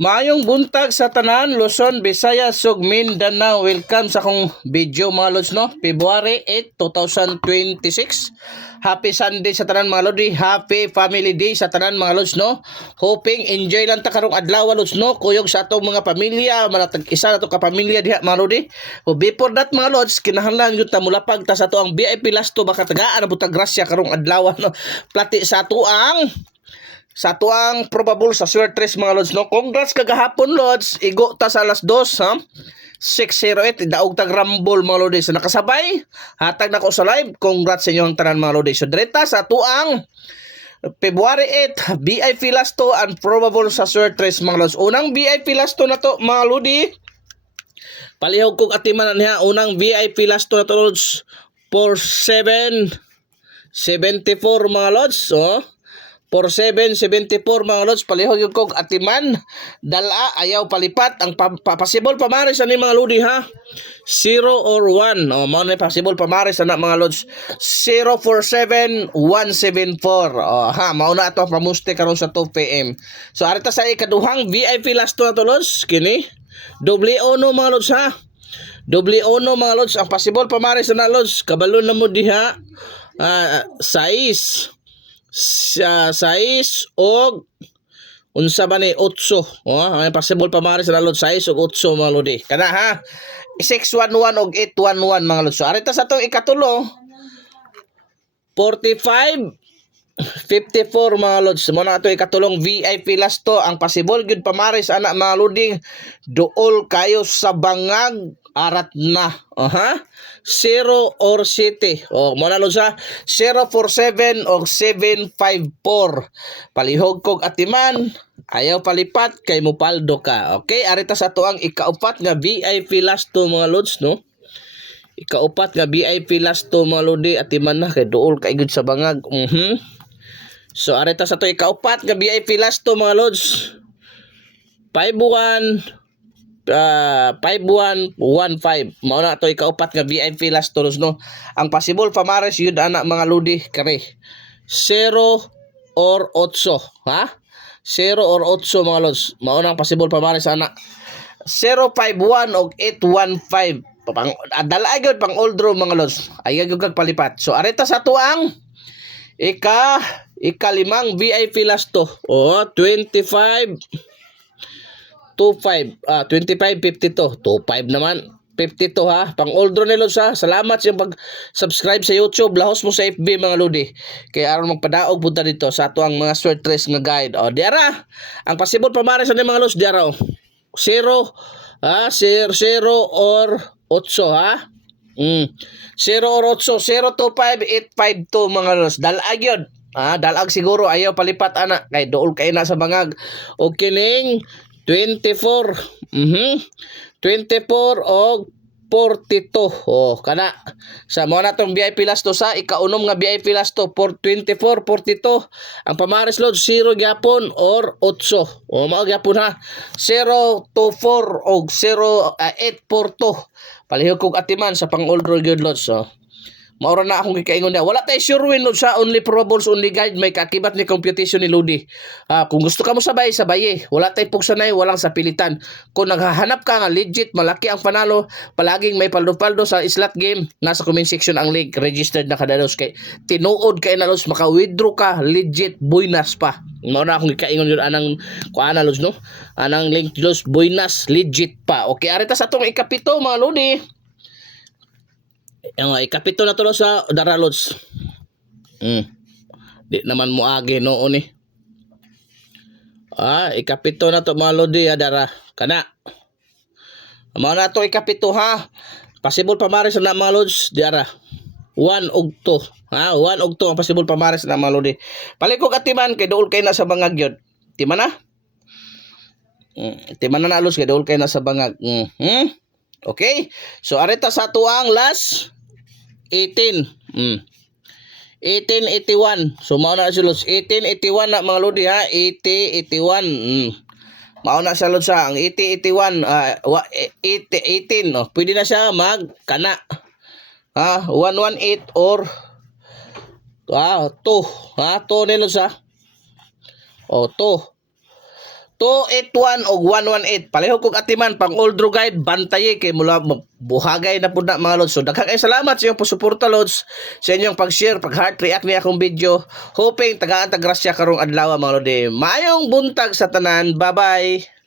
Maayong buntag sa tanan, Luzon, Visayas, ug Mindanao. Welcome sa akong video mga lods, no? February 8, 2026. Happy Sunday sa tanan mga lodi. Happy Family Day sa tanan mga lods, no? Hoping enjoy lang ta karong adlaw lods, no? Kuyog sa atong mga pamilya, manatag isa na to ka pamilya diha mga lodi. O before that mga lods, kinahanglan gyud ta mulapag ta sa to ang VIP Lasto baka tagaan na butag grasya karong adlaw, no? Plati sa to ang probable sa Swertres mga lods, no? Congrats kagahapon lods, igo ta sa alas 2 ha. 608 daog tag Rumble mga lodi. So nakasabay, hatag na ko sa live. Congrats sa inyong tanan mga lodi. So direta sa tuang February 8 VIP Lasto and probable sa Swertres mga lods. Unang VIP Lasto na to mga lodi. Palihog kong atiman niya. Unang VIP Lasto na to lods, 4774 mga lods. So 4774 mga lods, palihog yung kog atiman, dala ayaw palipat ang possible pamaris ani mga lodi ha, 0 or 1 mao na possible pamaris ana mga lods, 047174 ha, mao na ato pamuste karon sa 2 PM. So arita sa ikaduhang VIP Lasto na to lods, kini doble ono mga lods ha, doble ono mga lods, ang possible pamaris ana lods, kabalo na mo diha, size og unsa ba ni 8 ay possible pamaris sa lod 6 og 8 mga lodi kana ha, 611 og 811 mga lodi. So arita sa to ikatulo 4554 mga lods, mo na ato ikatulong VIP Lasto. Ang possible gyud pamaris ana mga loding duol kayo sa bangag arat na 0 or 7 mo na lods ha, 047 o 754. Palihog kog atiman, ayaw palipat kay mupaldo ka. Okay, arita sa to ang ikaupat nga VIP Lasto mga lods, no? Ikaupat nga VIP Lasto mga lodi, atiman na kay duol kay gud sa bangag. So arita sa to ikaupat nga VIP Lasto mga lods, 5115 mao na to ikaupat nga VIP Lasto lods, no? Ang possible pamares yun ana mga lodi kare 0 or 8 ha, 0 or 8 mga lods, mao na ang possible pamares ana, 051 og 815 pang adala gyud pang old draw mga lods, ay gyud kag palipat. So arita sa tuang ikalimang VIP Lasto 2552 25 naman 52 ha, pang old draw ni lods ha. Salamat sa pag-subscribe sa YouTube, lahos mo sa FB mga lodi, kay aron magpadaog punta dito sa ato ang mga Swertres nga guide. Diara ang possible pamares ani mga lods, diara 0 ha, 0 or 8 ha, 0 or 8, 025852 mga lods, dalag yun dalag siguro, ayaw palipat ana kay dool kay na sa bangag. O kining 24 24 og 42 kana sa mo na tong VIP Lasto sa ikaunom nga VIP Lasto 24 42. Ang pamares load 0 gyapon or 8 mao gyapon ha, 024 og 0842. Palihog kog atiman sa pang old road gyud lods. Maura na akong kikaingon niya. Wala tayo sure win sa only probables, only guide. May kakibat ni computation ni Lodi. Kung gusto ka mo sabay, sabay wala tayo pugsanay, walang sapilitan. Kung naghahanap ka nga legit, malaki ang panalo, palaging may paldo-paldo sa slot game, nasa comment section ang link. Registered na kadalos kay tinuod kay nalos, maka-withdraw ka, legit, buinas pa. Maura akong kikaingon yun, anang kuana los, no? Anang link los, buinas, legit pa. Okay, arita sa itong ikapito mga Lodi. Ikapito na tulo sa dara lods. Di naman mo agi noon ikapito na to mga lodi dara kana. Mao na to ikapito ha. Possible pamares na mga lods diara 1 og 2 ha, 1 og 2 ang possible pamares na mga lodi. Palikog atiman kay duol kay na sa bangag gyud. Timan na. Timan na lods kay duol kay na sa bangag. Okay, so arita sa tuang last 18 1881. So mao na sa lods 1881 na mga lodi ha, 8081 mao na sa lods ang 8081 18 pwede na siya mag kana 118 or 2 2 ni lods ha, 2 281 o 118. Pareho kong atiman pang old guide bantaye kay mula buhagay na pud na mga lods. So daghang kay salamat sa inyong pagsuporta lods, sa inyong pag-share, pag-heart react niya akong video. Hoping tagaan ta grasya karong adlaw mga lodi. Maayong buntag sa tanan. Bye-bye.